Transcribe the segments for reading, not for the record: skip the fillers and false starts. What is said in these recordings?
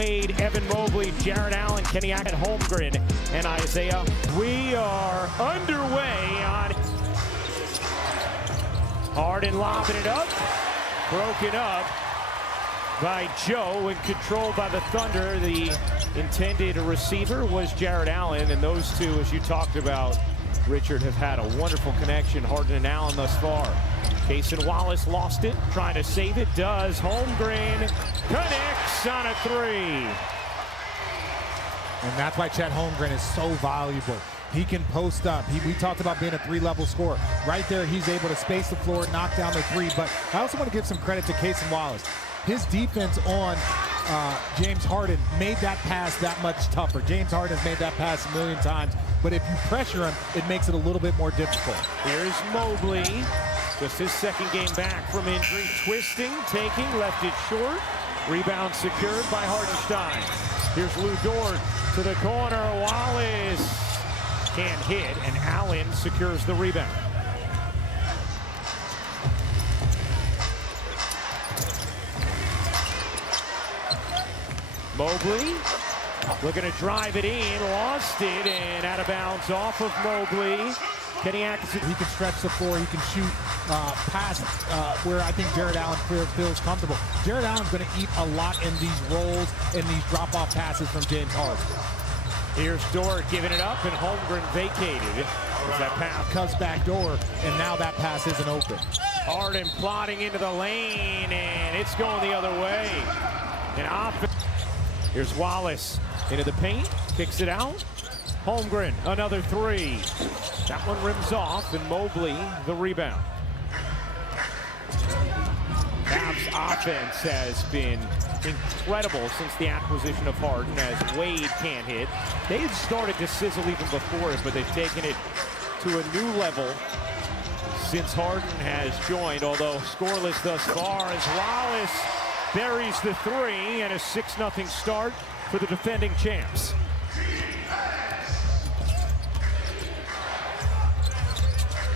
Wade, Evan Mobley, Jared Allen, Kenny Ackett, Holmgren, and Isaiah. We are underway on Harden lobbing it up, broken up by Joe and controlled by the Thunder. The intended receiver was Jared Allen, and those two, as you talked about, Richard, have had a wonderful connection, Harden and Allen thus far. Cason Wallace lost it, trying to save it, does. Holmgren connects on a three. And that's why Chet Holmgren is so valuable. He can post up. We talked about being a three-level scorer. Right there, he's able to space the floor, knock down the three. But I also want to give some credit to Cason Wallace. His defense on James Harden made that pass that much tougher. James Harden has made that pass a million times, but if you pressure him, it makes it a little bit more difficult. Here's Mobley, just his second game back from injury, twisting, taking, left it short. Rebound secured by Hartenstein. Here's Lou Dort to the corner. Wallace can't hit, and Allen secures the rebound. Mobley looking to drive it in, lost it, and out of bounds off of Mobley. Kenny Ackett. He can stretch the floor, he can shoot past where I think Jared Allen feels comfortable. Jared Allen's going to eat a lot in these rolls and these drop-off passes from James Harden. Here's Dort giving it up, and Holmgren vacated. As that pass comes back door, and now that pass isn't open. Harden plotting into the lane, and it's going the other way. And offense. Here's Wallace into the paint, kicks it out. Holmgren, another three. That one rims off, and Mobley the rebound. Cavs offense has been incredible since the acquisition of Harden, as Wade can't hit. They had started to sizzle even before it, but they've taken it to a new level since Harden has joined, although scoreless thus far, as Wallace buries the three, and a 6-0 start for the defending champs.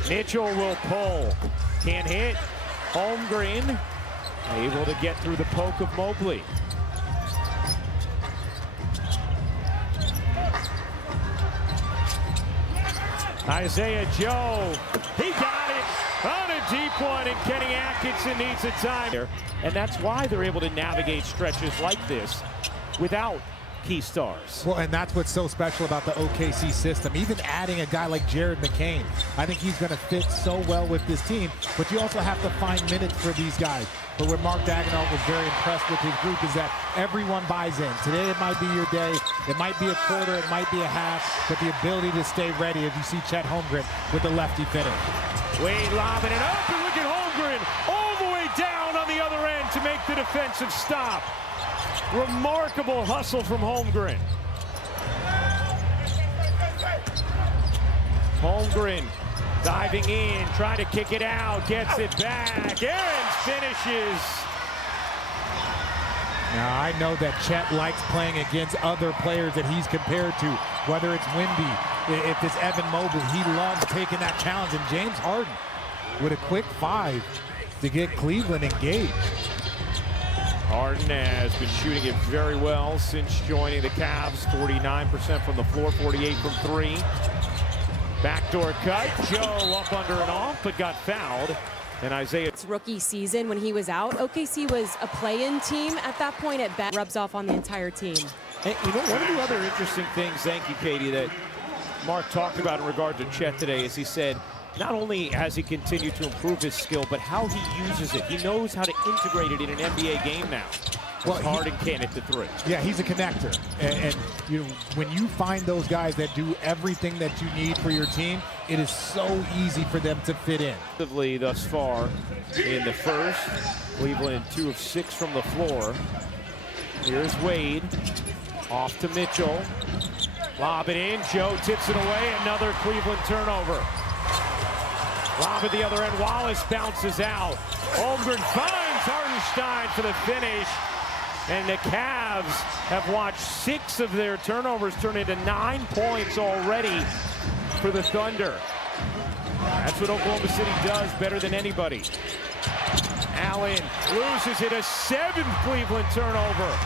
Mitchell will pull, can't hit. Holmgren able to get through the poke of Mobley. Isaiah Joe, he got it on a deep one, and Kenny Atkinson needs a time there. And that's why they're able to navigate stretches like this without key stars. Well, and that's what's so special about the OKC system. Even adding a guy like Jared McCain, I think he's going to fit so well with this team, but you also have to find minutes for these guys. But where Mark Daigneault was very impressed with his group is that everyone buys in. Today it might be your day, it might be a quarter, it might be a half, but the ability to stay ready as you see Chet Holmgren with the lefty finish. Wade lobbing it up, and look at Holmgren all the way down on the other end to make the defensive stop. Remarkable hustle from Holmgren. Holmgren diving in, trying to kick it out, gets it back, and finishes. Now, I know that Chet likes playing against other players that he's compared to, whether it's Wemby, if it's Evan Mobley. He loves taking that challenge, and James Harden with a quick 5 to get Cleveland engaged. Harden has been shooting it very well since joining the Cavs. 49% from the floor, 48 from three. Backdoor cut, Joe up under and off, but got fouled. And Isaiah. It's rookie season when he was out. OKC was a play-in team at that point. It rubs off on the entire team. And you know, one of the other interesting things, thank you, Katie, that Mark talked about in regard to Chet today is he said, not only has he continued to improve his skill, but how he uses it. He knows how to integrate it in an NBA game now. Well, Harden can't hit the three. Yeah, he's a connector. And you know, when you find those guys that do everything that you need for your team, it is so easy for them to fit in. Thus far in the first, Cleveland 2 of 6 from the floor. Here's Wade, off to Mitchell. Lob it in, Joe tips it away, another Cleveland turnover. Lob at the other end, Wallace bounces out. Holmgren finds Hartenstein for the finish. And the Cavs have watched 6 of their turnovers turn into 9 points already for the Thunder. That's what Oklahoma City does better than anybody. Allen loses it, a 7th Cleveland turnover.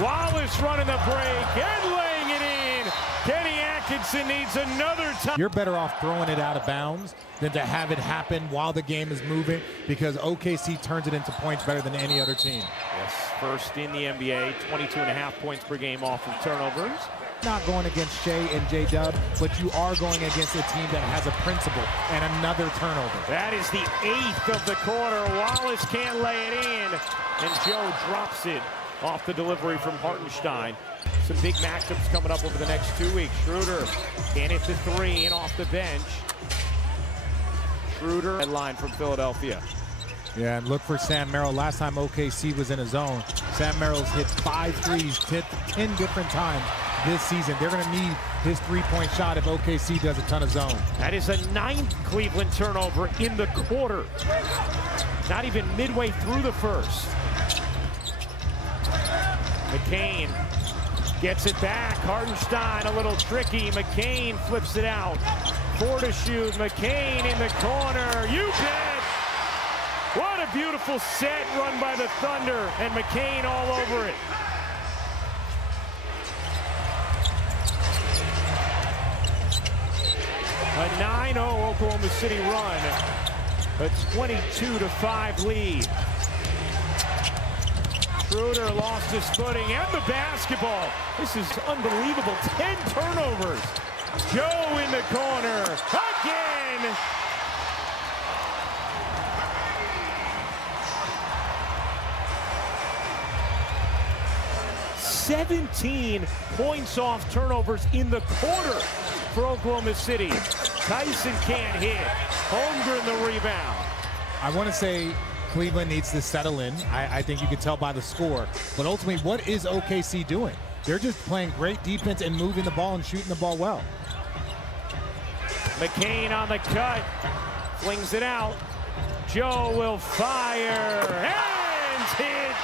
Wallace running the break and laying it in. Kenny Atkinson needs another time. You're better off throwing it out of bounds than to have it happen while the game is moving, because OKC turns it into points better than any other team. Yes, first in the NBA, 22.5 points per game off of turnovers. Not going against Shea and J-Dub, but you are going against a team that has a principle and another turnover. That is the 8th of the quarter. Wallace can't lay it in, and Joe drops it off the delivery from Hartenstein. Some big matchups coming up over the next 2 weeks. Schroeder can't hit the three and off the bench. Schroeder headline from Philadelphia. Yeah, and look for Sam Merrill. Last time OKC was in a zone, Sam Merrill's hit 5 threes 10 different times this season. They're going to need his three-point shot if OKC does a ton of zone. That is a 9th Cleveland turnover in the quarter. Not even midway through the first. McCain gets it back. Hartenstein a little tricky. McCain flips it out. 4 to shoot. McCain in the corner. You bet. What a beautiful set run by the Thunder, and McCain all over it. A 9-0 Oklahoma City run. A 22-5 lead. Schroeder lost his footing and the basketball. This is unbelievable. 10 turnovers. Joe in the corner again. "17 points off turnovers in the quarter for Oklahoma City." Tyson can't hit. Holmgren the rebound. I want to say Cleveland needs to settle in. I think you can tell by the score. But ultimately, what is OKC doing? They're just playing great defense and moving the ball and shooting the ball well. McCain on the cut. Flings it out. Joe will fire. And hit.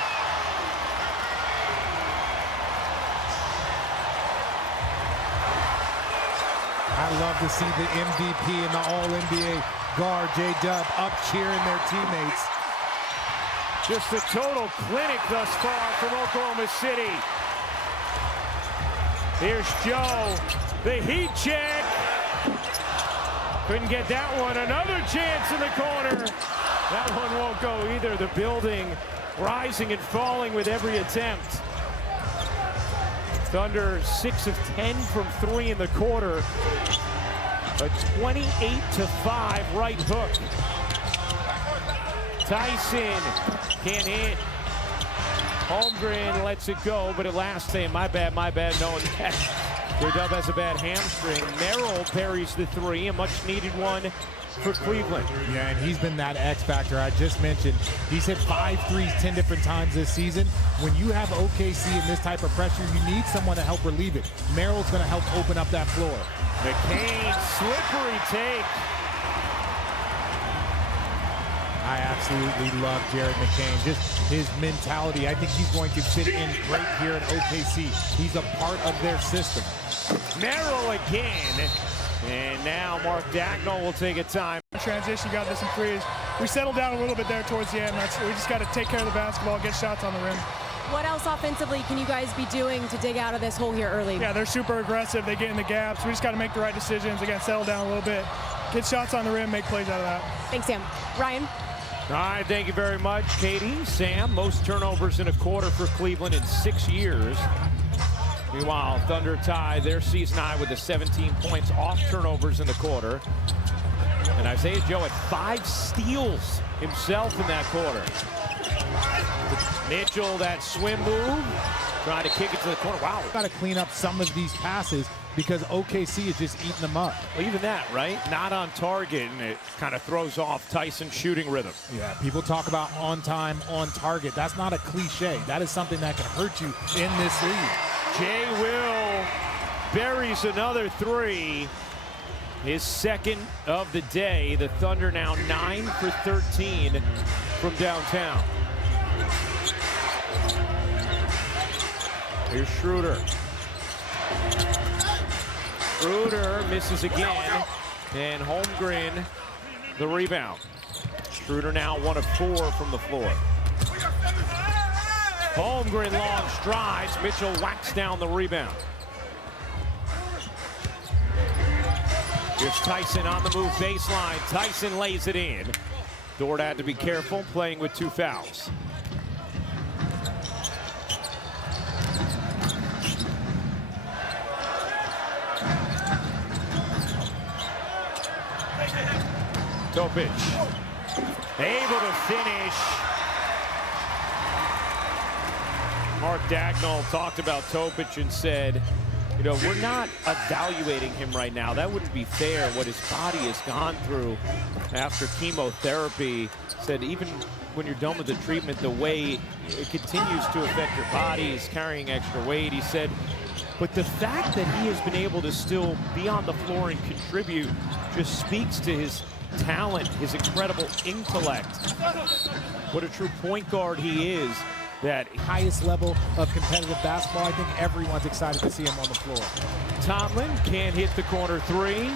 I love to see the MVP and the All-NBA guard, J-Dub, up cheering their teammates. Just a total clinic thus far from Oklahoma City. Here's Joe, the heat check. Couldn't get that one. Another chance in the corner. That one won't go either. The building rising and falling with every attempt. Thunder 6 of 10 from 3 in the quarter. A 28-5 right hook. Tyson can't hit. Holmgren lets it go, but it lasts saying, my bad, knowing that J-Dub has a bad hamstring. Merrill parries the three, a much needed one for Cleveland. Yeah, and he's been that X factor I just mentioned. He's hit 5 threes 10 different times this season. When you have OKC in this type of pressure, you need someone to help relieve it. Merrill's going to help open up that floor. McCain, slippery take. I absolutely love Jared McCain. Just his mentality. I think he's going to fit in great here in OKC. He's a part of their system. Merrill again. And now Mark Dagnall will take a time. Transition, got this some threes. We settled down a little bit there towards the end. We just got to take care of the basketball, get shots on the rim. What else offensively can you guys be doing to dig out of this hole here early? Yeah, they're super aggressive. They get in the gaps. We just got to make the right decisions. Again, settle down a little bit. Get shots on the rim, make plays out of that. Thanks, Sam. Ryan? All right, thank you very much, Katie. Sam, most turnovers in a quarter for Cleveland in 6 years. Meanwhile, Thunder tie their season high with the 17 points off turnovers in the quarter. And Isaiah Joe had 5 steals himself in that quarter. Mitchell, that swim move, trying to kick it to the corner. Wow. Got to clean up some of these passes because OKC is just eating them up. Well, even that, right? Not on target, and it kind of throws off Tyson's shooting rhythm. Yeah, people talk about on time, on target. That's not a cliche. That is something that can hurt you in this league. Jay Will buries another 3. His second of the day. The Thunder now 9 for 13 from downtown. Here's Schroeder. Schroeder misses again, and Holmgren the rebound. Schroeder now 1 of 4 from the floor. Holmgren long strides. Mitchell whacks down the rebound. Here's Tyson on the move baseline. Tyson lays it in. Dort had to be careful, playing with 2 fouls. Topic able to finish. Mark Dagnall talked about Topic and said, you know, we're not evaluating him right now. That wouldn't be fair. What his body has gone through after chemotherapy. Said even when you're done with the treatment, the way it continues to affect your body, he's carrying extra weight. He said, but the fact that he has been able to still be on the floor and contribute just speaks to his talent, his incredible intellect. What a true point guard he is. That highest level of competitive basketball. I think everyone's excited to see him on the floor. Tomlin can't hit the corner 3.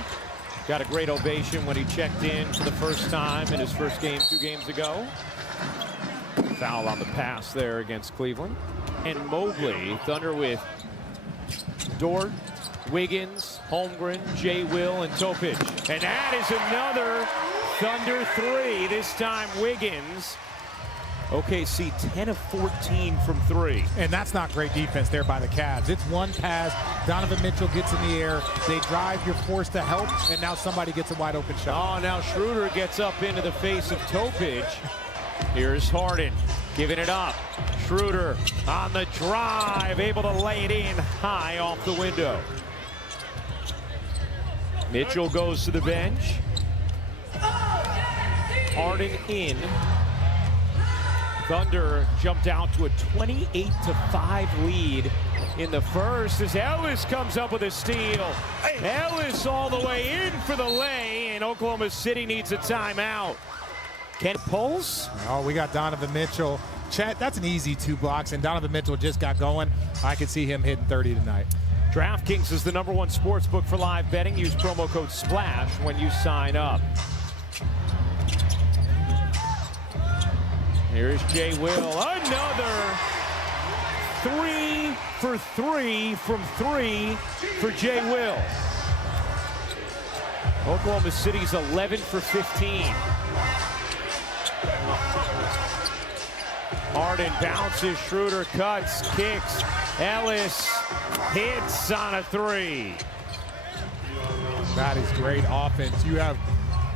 Got a great ovation when he checked in for the first time in his first game 2 games ago. Foul on the pass there against Cleveland. And Mobley, Thunder with Dort, Wiggins, Holmgren, Jay Will, and Topic. And that is another Thunder 3. This time Wiggins. OKC 10 of 14 from 3. And that's not great defense there by the Cavs. It's one pass, Donovan Mitchell gets in the air, they drive, you're forced to help, and now somebody gets a wide open shot. Oh, now Schroeder gets up into the face of Topic. Here's Harden giving it up. Schroeder on the drive, able to lay it in high off the window. Mitchell goes to the bench. Harden in. Thunder jumped out to a 28-5 lead in the first as Ellis comes up with a steal. Ellis all the way in for the lay, and Oklahoma City needs a timeout. Can pulse? Oh, we got Donovan Mitchell. Chet, that's an easy 2 blocks, and Donovan Mitchell just got going. I could see him hitting 30 tonight. DraftKings is the #1 sports book for live betting. Use promo code SPLASH when you sign up. Here's Jay Will, another 3 for 3 from 3 for Jay Will. Oklahoma City's 11 for 15. Harden bounces, Schroeder cuts, kicks, Ellis hits on a 3. That is great offense. You have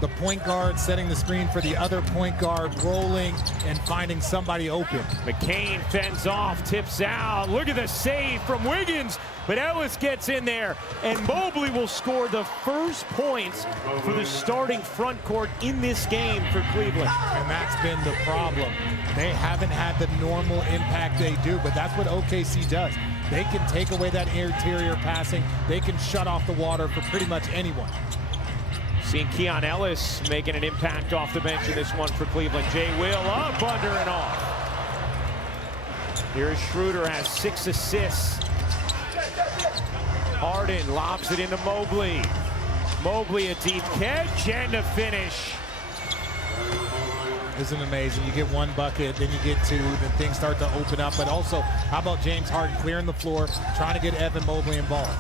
the point guard setting the screen for the other point guard, rolling and finding somebody open. McCain fends off, tips out. Look at the save from Wiggins, but Ellis gets in there, and Mobley will score the first points for the starting front court in this game for Cleveland. And that's been the problem. They haven't had the normal impact they do, but that's what OKC does. They can take away that interior passing. They can shut off the water for pretty much anyone. Seeing Keon Ellis making an impact off the bench in this one for Cleveland. Jay Will up, under, and off. Here's Schroeder, has 6 assists. Harden lobs it into Mobley. Mobley a deep catch and a finish. Isn't amazing? You get 1 bucket, then you get 2, then things start to open up. But also, how about James Harden clearing the floor, trying to get Evan Mobley involved?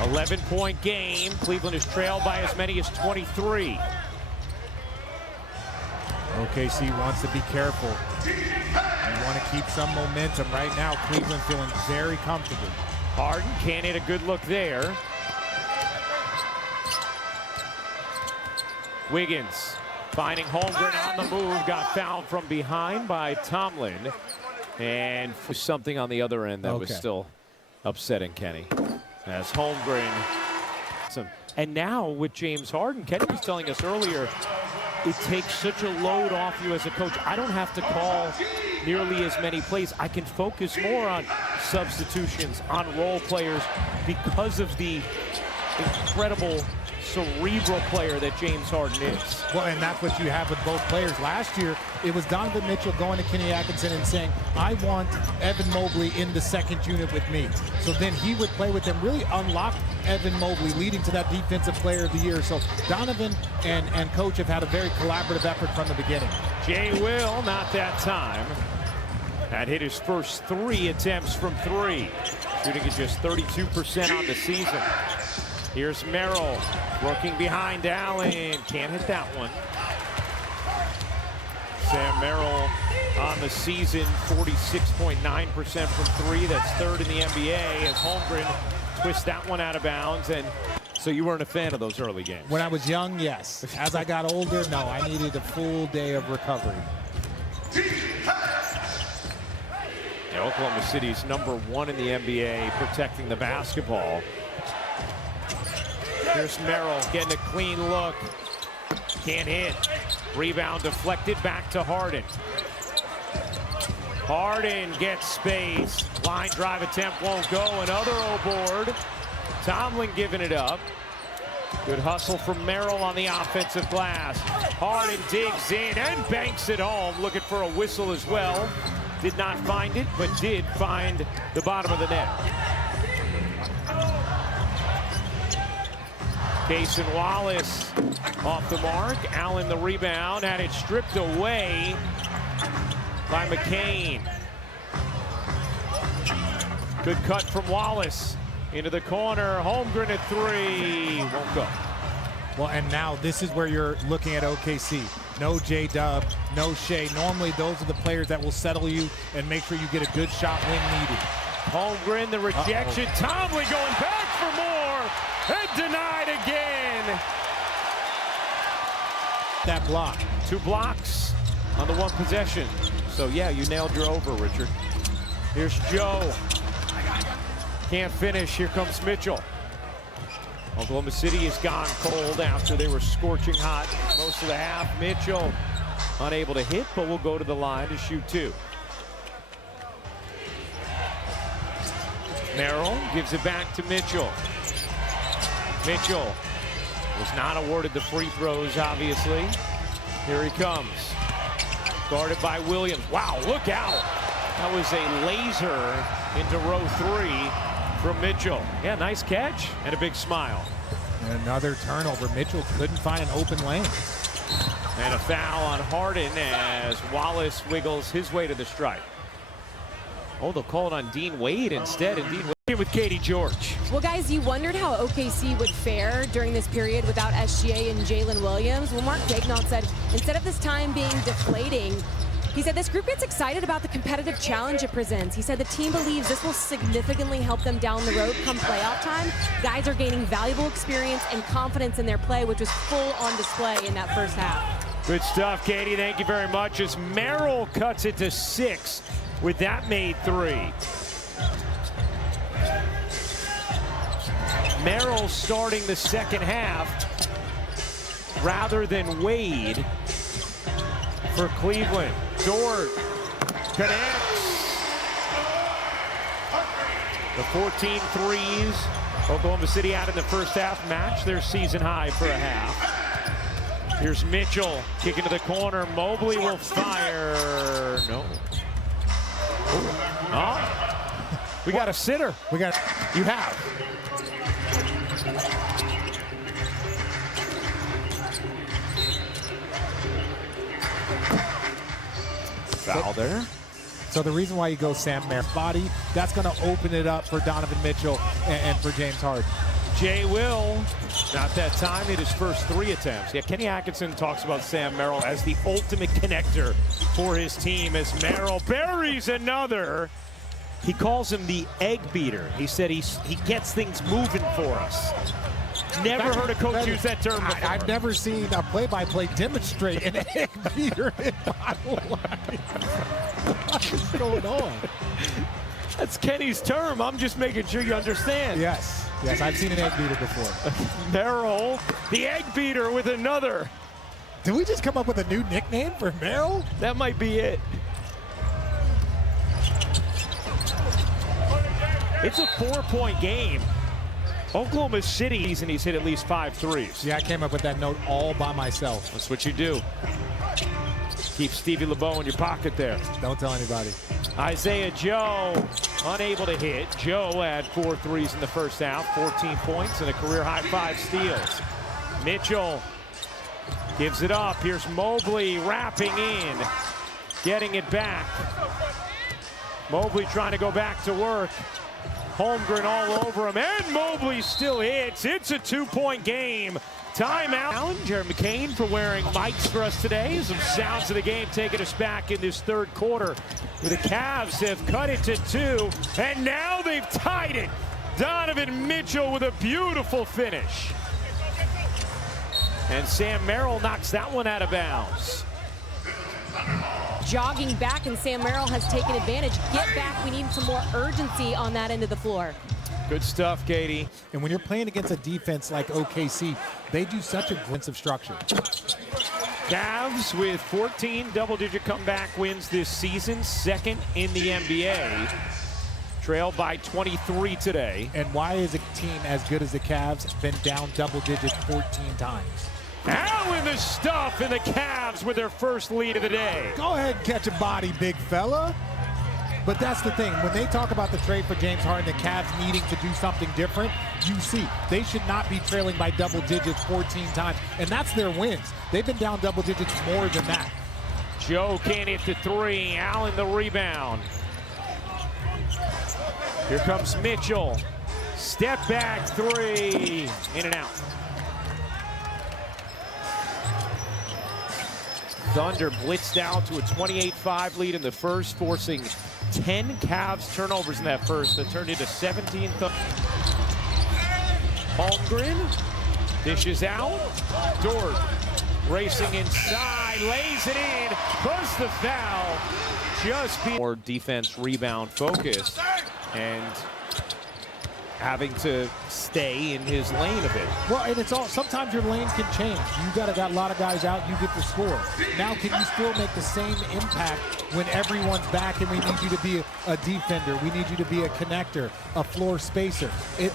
11-point game. Cleveland is trailed by as many as 23. OKC wants to be careful. They want to keep some momentum. Right now, Cleveland feeling very comfortable. Harden can't hit a good look there. Wiggins finding Holmgren on the move. Got fouled from behind by Tomlin. And for something on the other end that was still upsetting Kenny. As Holmgren. And now with James Harden, Kenny was telling us earlier, it takes such a load off you as a coach. I don't have to call nearly as many plays. I can focus more on substitutions, on role players, because of the incredible cerebral player that James Harden is. Well, and that's what you have with both players. Last year, it was Donovan Mitchell going to Kenny Atkinson and saying, I want Evan Mobley in the second unit with me. So then he would play with them, really unlock Evan Mobley, leading to that Defensive Player of the Year. So Donovan and coach have had a very collaborative effort from the beginning. Jay Will, not that time. Had hit his first 3 attempts from 3, shooting at just 32% on the season. Here's Merrill working behind Allen. Can't hit that one. Sam Merrill on the season, 46.9% from 3. That's 3rd in the NBA as Holmgren twists that one out of bounds. And so you weren't a fan of those early games? When I was young, yes. As I got older, no. I needed a full day of recovery. Yeah, Oklahoma City's #1 in the NBA protecting the basketball. Here's Merrill getting a clean look. Can't hit. Rebound deflected back to Harden. Harden gets space. Line drive attempt won't go. Another O-board. Tomlin giving it up. Good hustle from Merrill on the offensive glass. Harden digs in and banks it home. Looking for a whistle as well. Did not find it, but did find the bottom of the net. Cason Wallace off the mark. Allen the rebound. Had it stripped away by McCain. Good cut from Wallace. Into the corner. Holmgren at 3. Won't go. Well, and now this is where you're looking at OKC. No J-Dub, no Shea. Normally, those are the players that will settle you and make sure you get a good shot when needed. Holmgren, the rejection. Tomlin going back for more. And denied again. That block. 2 blocks on the 1 possession. So, yeah, you nailed your over, Richard. Here's Joe. Can't finish. Here comes Mitchell. Oklahoma City has gone cold after they were scorching hot most of the half. Mitchell unable to hit, but will go to the line to shoot 2. Merrill gives it back to Mitchell. Mitchell was not awarded the free throws, obviously. Here he comes. Guarded by Williams. Wow, look out. That was a laser into row 3 from Mitchell. Yeah, nice catch and a big smile. And another turnover. Mitchell couldn't find an open lane. And a foul on Harden as Wallace wiggles his way to the stripe. Oh, they'll call it on Dean Wade instead. And Dean Wade with Katie George. Well, guys, you wondered how OKC would fare during this period without SGA and Jalen Williams. Well, Mark Daigneault said instead of this time being deflating, he said this group gets excited about the competitive challenge it presents. He said the team believes this will significantly help them down the road come playoff time. Guys are gaining valuable experience and confidence in their play, which was full on display in that first half. Good stuff, Katie. Thank you very much. As Merrill cuts it to 6 with that made 3. Merrill starting the second half rather than Wade for Cleveland. Dort connects. The 14 threes Oklahoma City had in the first half match their season high for a half. Here's Mitchell kicking to the corner. Mobley will fire. No. Oh. We got a sitter. You have. Foul there. So the reason why you go Sam Merrill body, that's going to open it up for Donovan Mitchell and for James Harden. Jay Will, not that time, hit his first 3 attempts. Yeah, Kenny Atkinson talks about Sam Merrill as the ultimate connector for his team as Merrill buries another. He calls him the egg beater. He said he gets things moving for us. Never heard a coach use that term before. I've never seen a play-by-play demonstrate an egg beater in my life. What is going on? That's Kenny's term. I'm just making sure you understand. Yes, I've seen an egg beater before. Merrill, the egg beater with another. Did we just come up with a new nickname for Merrill? That might be it. It's a 4-point game. Oklahoma City, and he's hit at least 5 threes. Yeah, I came up with that note all by myself. That's what you do. Keep Stevie LeBeau in your pocket there. Don't tell anybody. Isaiah Joe unable to hit. Joe had 4 threes in the first half, 14 points and a career-high 5 steals. Mitchell gives it up. Here's Mobley wrapping in, getting it back. Mobley trying to go back to work. Holmgren all over him, and Mobley still hits. It's a 2-point game. Timeout. Jared McCain for wearing mics for us today. Some sounds of the game taking us back in this third quarter. The Cavs have cut it to 2, and now they've tied it. Donovan Mitchell with a beautiful finish. And Sam Merrill knocks that one out of bounds. Jogging back, and Sam Merrill has taken advantage. Get back, we need some more urgency on that end of the floor. Good stuff, Katie. And when you're playing against a defense like OKC, they do such a defensive structure. Cavs with 14 double-digit comeback wins this season, second in the NBA. Trailed by 23 today. And why is a team as good as the Cavs been down double digits 14 times? Now in the stuff, and the Cavs with their first lead of the day. Go ahead and catch a body, big fella. But that's the thing. When they talk about the trade for James Harden, the Cavs needing to do something different, you see, they should not be trailing by double digits 14 times. And that's their wins. They've been down double digits more than that. Joe can't hit the 3. Allen the rebound. Here comes Mitchell. Step back 3. In and out. Thunder blitzed out to a 28-5 lead in the first, forcing 10 Cavs turnovers in that first that turned into 17. Holmgren dishes out. Dort racing inside, lays it in, plus the foul. Just be more defense rebound focus and having to stay in his lane a bit. Well, and it's all, sometimes your lane can change. You got a lot of guys out, you get the score. Now can you still make the same impact when everyone's back and we need you to be a defender, we need you to be a connector, a floor spacer.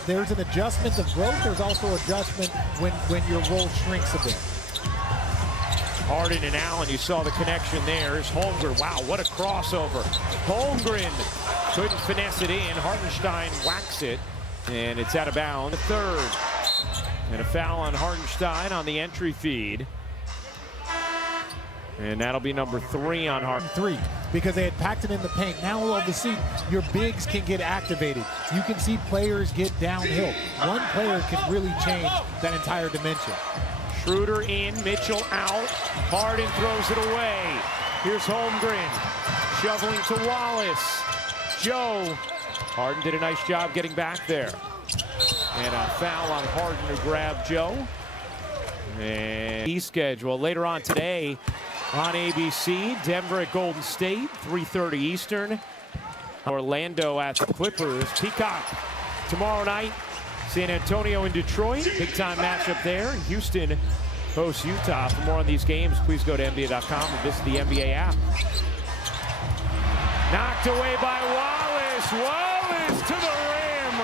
There's an adjustment of growth, there's also adjustment when your role shrinks a bit. Harden and Allen, you saw the connection there. Here's Holmgren. Wow, what a crossover. Holmgren couldn't finesse it in. Hartenstein whacks it, and it's out of bounds. Third. And a foul on Hartenstein on the entry feed. And that'll be number 3 on Harden. 3, because they had packed it in the paint. Now all of a sudden, your bigs can get activated. You can see players get downhill. One player can really change that entire dimension. Schroeder in, Mitchell out. Harden throws it away. Here's Holmgren, shoveling to Wallace. Joe. Harden did a nice job getting back there. And a foul on Harden to grab Joe. And the schedule later on today on ABC. Denver at Golden State, 3:30 Eastern. Orlando at the Clippers. Peacock tomorrow night. San Antonio and Detroit, big-time matchup there. And Houston hosts Utah. For more on these games, please go to NBA.com and visit the NBA app. Knocked away by Wallace. Wallace to the rim.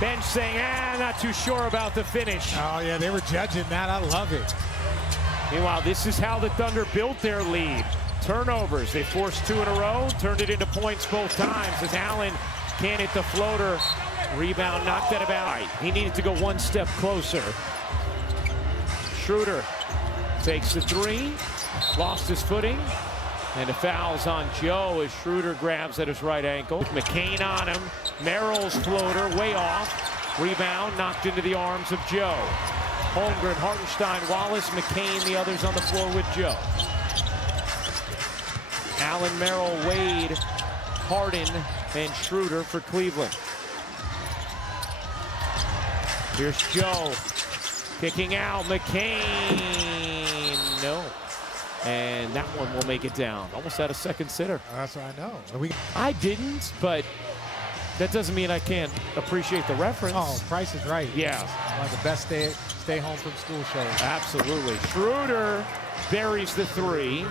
Bench saying, not too sure about the finish. Oh, yeah, they were judging that. I love it. Meanwhile, this is how the Thunder built their lead. Turnovers, they forced 2 in a row, turned it into points both times as Allen can't hit the floater. Rebound knocked out of bounds. He needed to go one step closer. Schroeder takes the 3, lost his footing, and the foul's on Joe as Schroeder grabs at his right ankle. McCain on him, Merrill's floater way off. Rebound knocked into the arms of Joe. Holmgren, Hartenstein, Wallace, McCain, the others on the floor with Joe. Allen, Merrill, Wade, Harden, and Schroeder for Cleveland. Here's Joe, kicking out, McCain, no. And that one will make it down. Almost had a second sitter. That's what I know. I didn't, but that doesn't mean I can't appreciate the reference. Oh, Price is Right. Yeah. One of the best stay home from school shows. Absolutely. Schroeder buries the 3.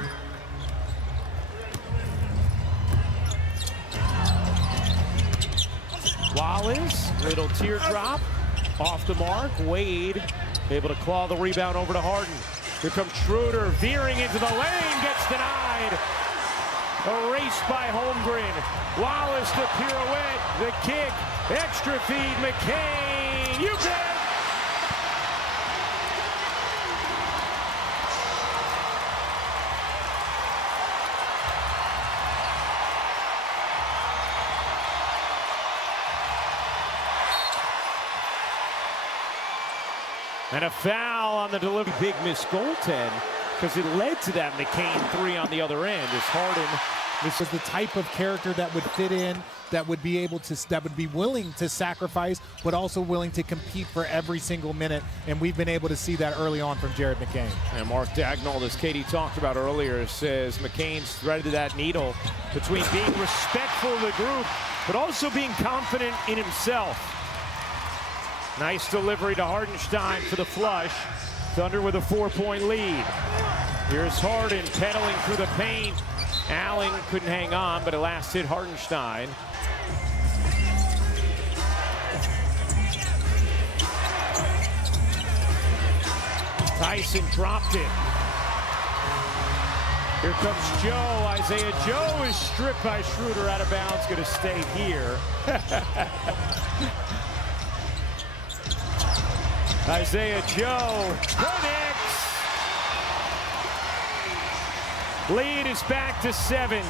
Wallace, little teardrop, off the mark. Wade able to claw the rebound over to Harden. Here comes Schroeder, veering into the lane, gets denied. Erased by Holmgren. Wallace the pirouette, the kick, extra feed, McCain, you bet! And a foul on the delivery. Big miss goaltend because it led to that McCain 3 on the other end as Harden. This was the type of character that would fit in, that would be able to, that would be willing to sacrifice, but also willing to compete for every single minute. And we've been able to see that early on from Jared McCain. And Mark Daigneault, as Katie talked about earlier, says McCain's threaded that needle between being respectful of the group, but also being confident in himself. Nice delivery to Hardenstein for the flush. Thunder with a 4-point lead. Here's Harden pedaling through the paint. Allen couldn't hang on, but it last hit Hardenstein. Tyson dropped it. Here comes Joe. Isaiah Joe is stripped by Schroeder out of bounds, going to stay here. Isaiah Joe connects. Lead is back to 7.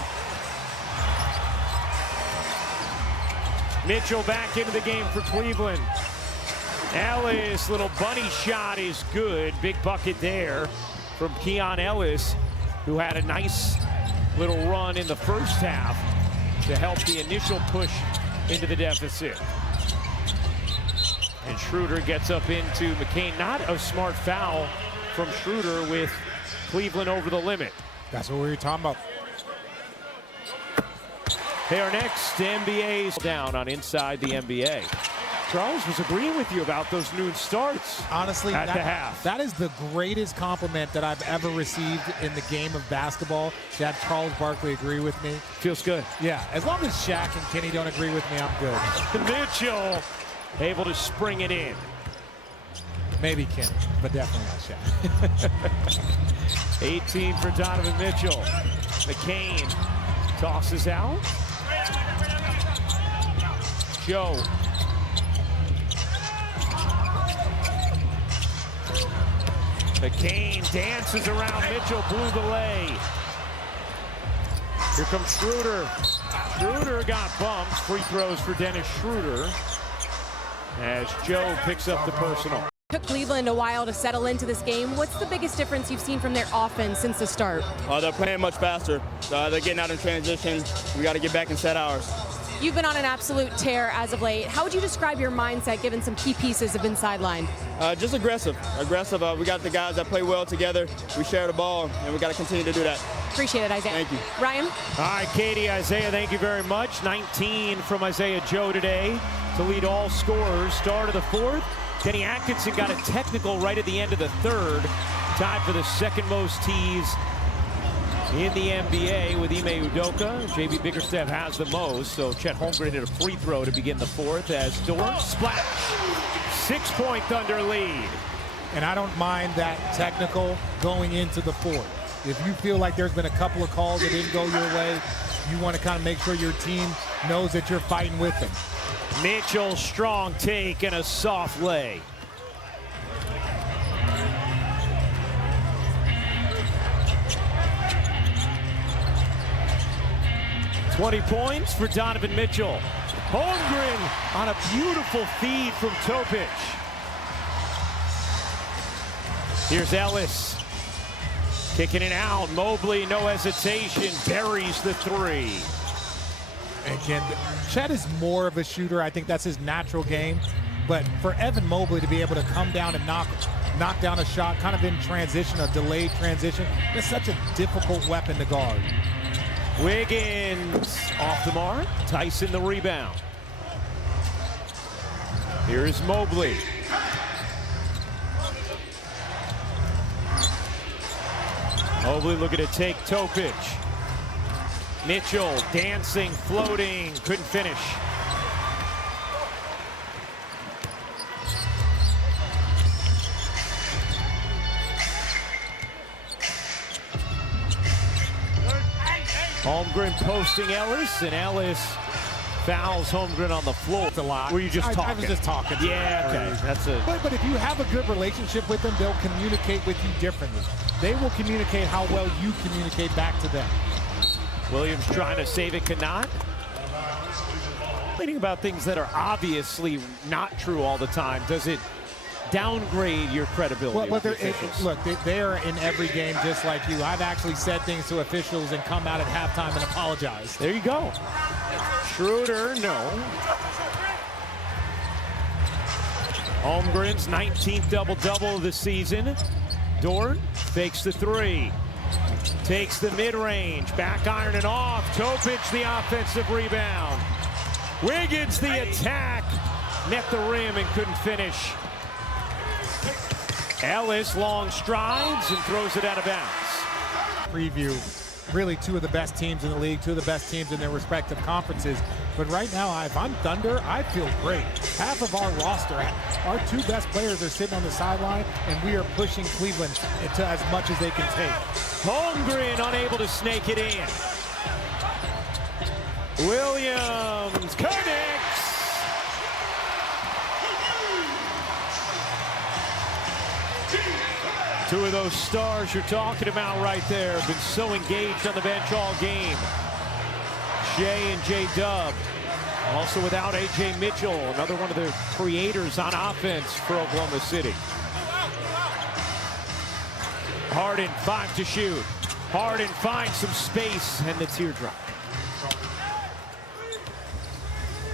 Mitchell back into the game for Cleveland. Ellis, little bunny shot is good. Big bucket there from Keon Ellis, who had a nice little run in the first half to help the initial push into the deficit. And Schroeder gets up into McCain. Not a smart foul from Schroeder with Cleveland over the limit. That's what we were talking about. Hey, our next NBA's down on Inside the NBA. Charles was agreeing with you about those noon starts. Honestly, at the half. That is the greatest compliment that I've ever received in the game of basketball. To have Charles Barkley agree with me. Feels good. Yeah, as long as Shaq and Kenny don't agree with me, I'm good. Mitchell able to spring it in. Maybe Kenny, but definitely not Shaq. 18 for Donovan Mitchell. McCain tosses out. Joe. McCain dances around Mitchell, blew the lay. Here comes Schroeder. Schroeder got bumped. Free throws for Dennis Schroeder as Joe picks up the personal. Took Cleveland a while to settle into this game. What's the biggest difference you've seen from their offense since the start? They're playing much faster. They're getting out in transition. We got to get back and set ours. You've been on an absolute tear as of late. How would you describe your mindset given some key pieces have been sidelined? Just aggressive. We got the guys that play well together. We share the ball, and we got to continue to do that. Appreciate it, Isaiah. Thank you. Ryan? All right, Katie, Isaiah, thank you very much. 19 from Isaiah Joe today to lead all scorers. Start of the fourth. Kenny Atkinson got a technical right at the end of the third. Tied for the second most tees in the NBA with Ime Udoka. JB Bickerstaff has the most, so Chet Holmgren hit a free throw to begin the fourth as Dort splash. 6-point Thunder lead. And I don't mind that technical going into the fourth. If you feel like there's been a couple of calls that didn't go your way, you want to kind of make sure your team knows that you're fighting with them. Mitchell, strong take and a soft lay. $20 points for Donovan Mitchell. Holmgren on a beautiful feed from Topic. Here's Ellis. Kicking it out. Mobley, no hesitation, buries the three. Again, Chet is more of a shooter. I think that's his natural game. But for Evan Mobley to be able to come down and knock down a shot kind of in transition, a delayed transition, that's such a difficult weapon to guard. Wiggins off the mark. Tyson the rebound. Here's Mobley. Mobley looking to take Topic. Mitchell dancing, floating, couldn't finish. Holmgren posting Ellis, and Ellis fouls Holmgren on the floor. It's a lot. Were you just talking? I was just talking. Yeah, okay. That's it. But if you have a good relationship with them, they'll communicate with you differently. They will communicate how well you communicate back to them. Williams trying to save it, cannot. Thinking about things that are obviously not true all the time. Does it downgrade your credibility. Well, with the but officials. look, they are in every game just like you. I've actually said things to officials and come out at halftime and apologize. There you go. Schroeder, no. Holmgren's 19th double-double of the season. Dort fakes the three. Takes the mid-range. Back iron and off. Topic the offensive rebound. Wiggins the attack. Net the rim and couldn't finish. Ellis long strides and throws it out of bounds. Preview really two of the best teams in the league, two of the best teams in their respective conferences. But right now, if I'm Thunder, I feel great. Half of our roster, our two best players are sitting on the sideline, and we are pushing Cleveland into as much as they can take. Holmgren unable to snake it in. Williams connects. Two of those stars you're talking about right there have been so engaged on the bench all game. Shea and J-Dub. Also without A.J. Mitchell, another one of the creators on offense for Oklahoma City. Harden, 5 to shoot. Harden finds some space and the teardrop.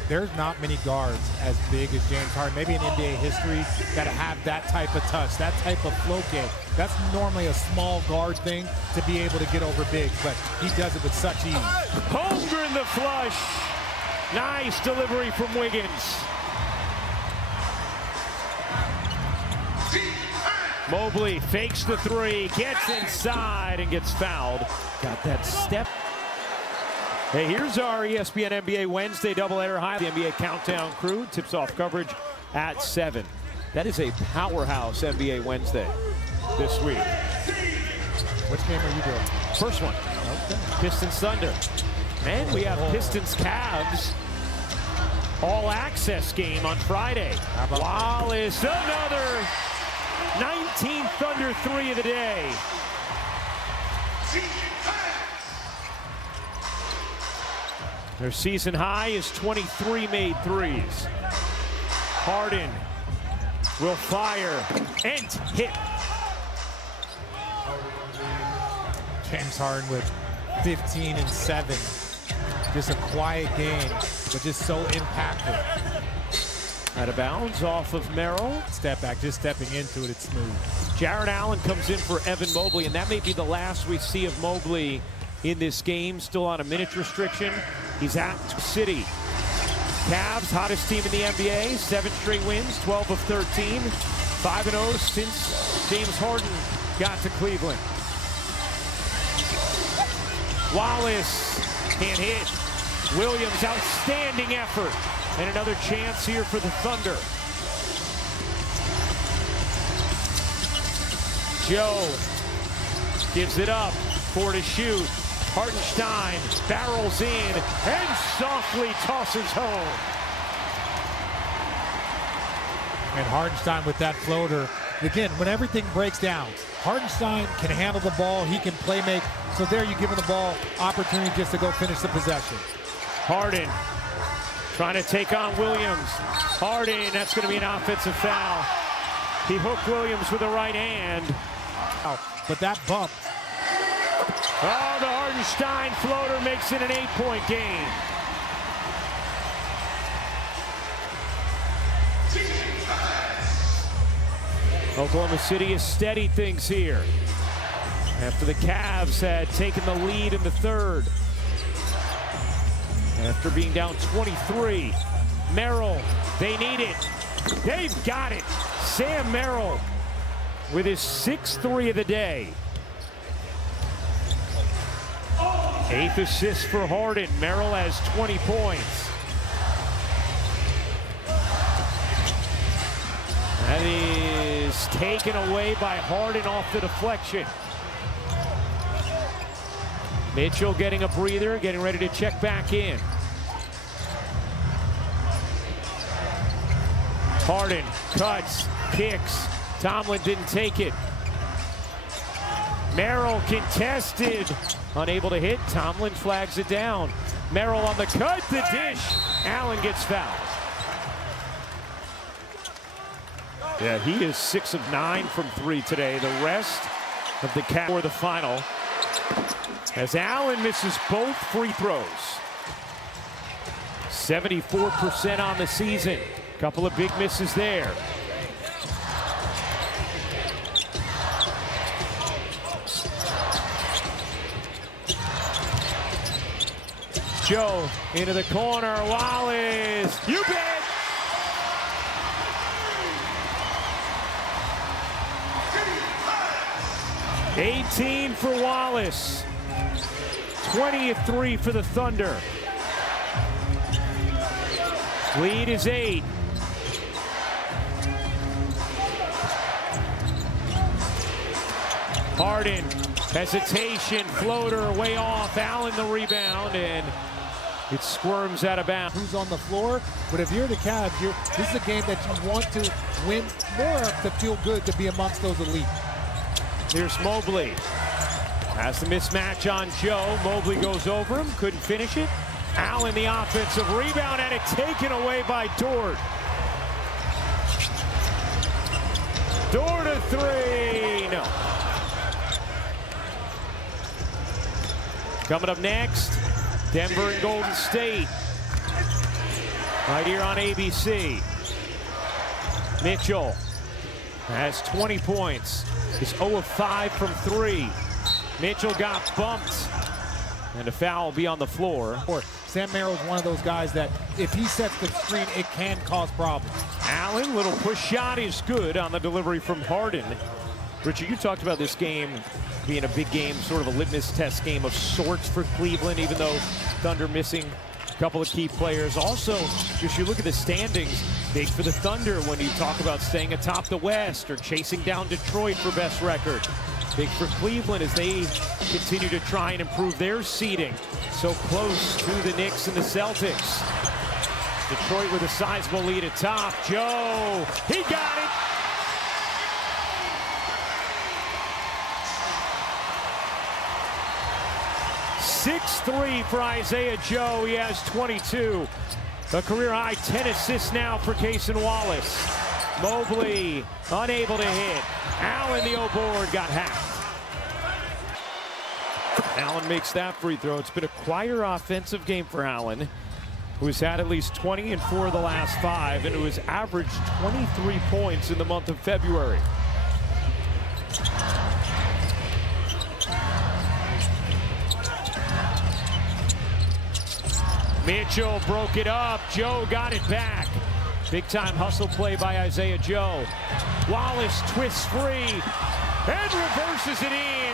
There's not many guards as big as James Harden, maybe in NBA history, that have that type of touch, that type of flow game. That's normally a small guard thing to be able to get over big, but he does it with such ease. Holmgren the flush. Nice delivery from Wiggins. Mobley fakes the three, gets inside and gets fouled. Got that step. Hey, here's our ESPN NBA Wednesday doubleheader high. The NBA Countdown crew tips off coverage at 7. That is a powerhouse NBA Wednesday this week. Which game are you doing? First one. Okay. Pistons Thunder. And we have Pistons Cavs all access game on Friday. Wallace, another 19th Thunder 3 of the day. Their season high is 23 made threes. Harden will fire and hit. James Harden with 15 and 7. Just a quiet game, but just so impactful. Out of bounds off of Merrill. Step back, just stepping into it, it's smooth. Jared Allen comes in for Evan Mobley, and that may be the last we see of Mobley in this game. Still on a minutes restriction. He's at City. Cavs, hottest team in the NBA, 7 straight wins, 12 of 13, 5-0 since James Harden got to Cleveland. Wallace can't hit. Williams, outstanding effort. And another chance here for the Thunder. Joe gives it up, 4 to shoot. Hartenstein barrels in and softly tosses home. And Hartenstein with that floater. Again, when everything breaks down, Hartenstein can handle the ball, he can play make. So there you give him the ball, opportunity just to go finish the possession. Harden trying to take on Williams. Harden, that's going to be an offensive foul. He hooked Williams with the right hand. But that bump. Oh, the Hartenstein floater makes it an 8-point game. Oklahoma City has steadied things here after the Cavs had taken the lead in the third. After being down 23, Merrill, they need it. They've got it. Sam Merrill with his 6th 3 of the day. 8th assist for Harden. Merrill has 20 points. That is taken away by Harden off the deflection. Mitchell getting a breather, getting ready to check back in. Harden cuts, kicks. Tomlin didn't take it. Merrill contested, unable to hit. Tomlin flags it down. Merrill on the cut, the dish. Allen gets fouled. Yeah, he is 6 of 9 from 3 today. The rest of the Cavs for the final, as Allen misses both free throws. 74% on the season. Couple of big misses there. Joe into the corner. Wallace. You bet. $18 for Wallace. 20-3 for the Thunder. Lead is 8. Harden, hesitation, floater, way off. Allen the rebound, and it squirms out of bounds. Who's on the floor? But if you're the Cavs, this is a game that you want to win more of to feel good to be amongst those elite. Here's Mobley. Has the mismatch on Joe. Mobley goes over him, couldn't finish it. Allen the offensive rebound, and it taken away by Dort. Dort a 3. No. Coming up next, Denver and Golden State. Right here on ABC. Mitchell has 20 points. He's 0 of 5 from 3. Mitchell got bumped, and a foul will be on the floor. Sam Merrill's one of those guys that if he sets the screen, it can cause problems. Allen, little push shot is good on the delivery from Harden. Richard, you talked about this game being a big game, sort of a litmus test game of sorts for Cleveland, even though Thunder missing a couple of key players. Also, just you look at the standings, big for the Thunder when you talk about staying atop the West or chasing down Detroit for best record. Big for Cleveland as they continue to try and improve their seeding. So close to the Knicks and the Celtics. Detroit with a sizable lead at top. Joe, he got it. .6'3" for Isaiah Joe. He has 22. A career-high 10 assists now for Cason Wallace. Mobley unable to hit. Allen, the O-board, got hacked. Allen makes that free throw. It's been a quieter offensive game for Allen, who's had at least 20 in 4 of the last 5, and who has averaged 23 points in the month of February. Mitchell broke it up. Joe got it back. Big-time hustle play by Isaiah Joe. Wallace twists free and reverses it in.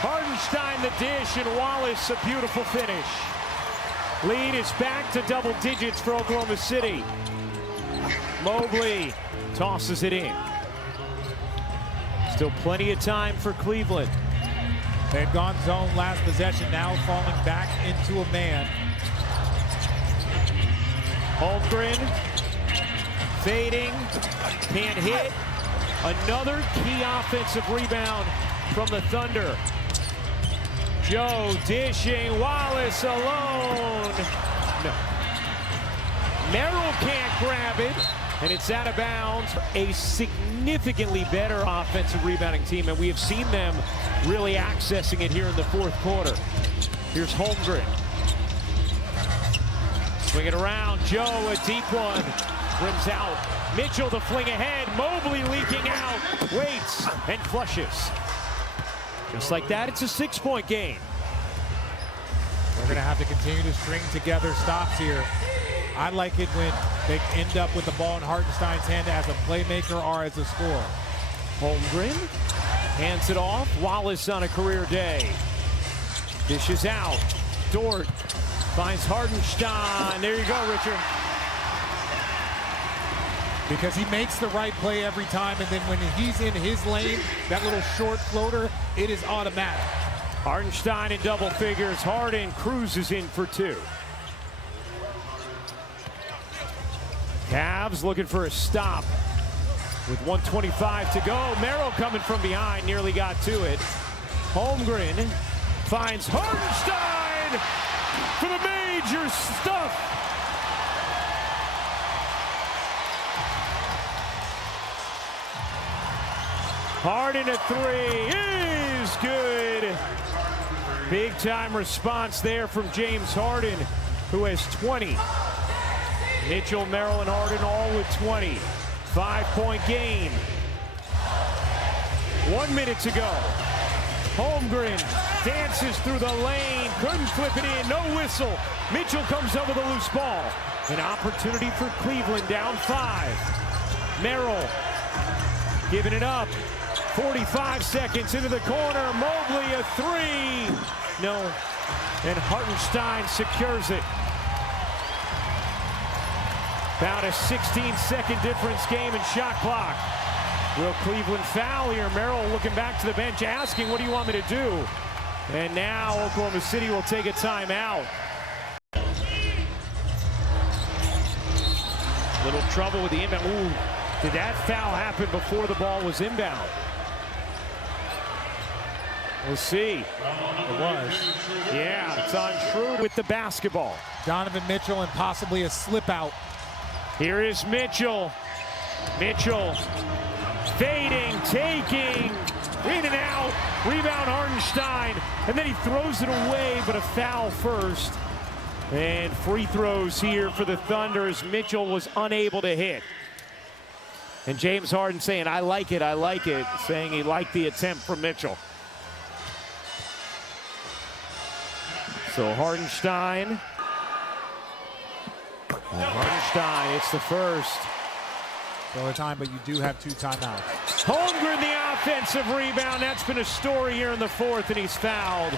Hardenstein the dish, and Wallace a beautiful finish. Lead is back to double digits for Oklahoma City. Mobley tosses it in. Still plenty of time for Cleveland. They had gone zone last possession, now falling back into a man. Holmgren fading, can't hit. Another key offensive rebound from the Thunder. Joe dishing, Wallace alone. No. Merrill can't grab it, and it's out of bounds. A significantly better offensive rebounding team, and we have seen them really accessing it here in the fourth quarter. Here's Holmgren. Swing it around, Joe, a deep one, rims out. Mitchell the fling ahead, Mobley leaking out, waits and flushes. Just like that, it's a 6-point game. They're gonna have to continue to string together stops here. I like it when they end up with the ball in Hartenstein's hand as a playmaker or as a scorer. Holmgren hands it off, Wallace on a career day. Dishes out, Dort finds Hardenstein. There you go, Richard. Because he makes the right play every time, and then when he's in his lane, that little short floater, it is automatic. Hardenstein in double figures. Harden cruises in for 2. Cavs looking for a stop with 1:25 to go. Merrill coming from behind, nearly got to it. Holmgren finds Hardenstein for the major stuff. Harden a three is good. Big time response there from James Harden, who has 20. Mitchell, Merrill, and Harden all with 20. 5-point game. 1 minute to go. Holmgren dances through the lane, couldn't flip it in, no whistle. Mitchell comes up with a loose ball. An opportunity for Cleveland, down 5. Merrill giving it up. 45 seconds into the corner. Mobley a three. No. And Hartenstein secures it. About a 16-second difference game in shot clock. Will Cleveland foul here? Merrill looking back to the bench, asking, what do you want me to do? And now Oklahoma City will take a timeout. Little trouble with the inbound. Ooh, did that foul happen before the ball was inbound? We'll see. It was. Yeah, it's on Schroeder with the basketball. Donovan Mitchell and possibly a slip out. Here is Mitchell. Mitchell fading, taking, in and out. Rebound Hartenstein, and then he throws it away, but a foul first. And free throws here for the Thunder as Mitchell was unable to hit. And James Harden saying, I like it, saying he liked the attempt from Mitchell. So Hartenstein. And Hartenstein, it's the first. Still time, but you do have 2 timeouts. Holmgren, the offensive rebound. That's been a story here in the fourth, and he's fouled.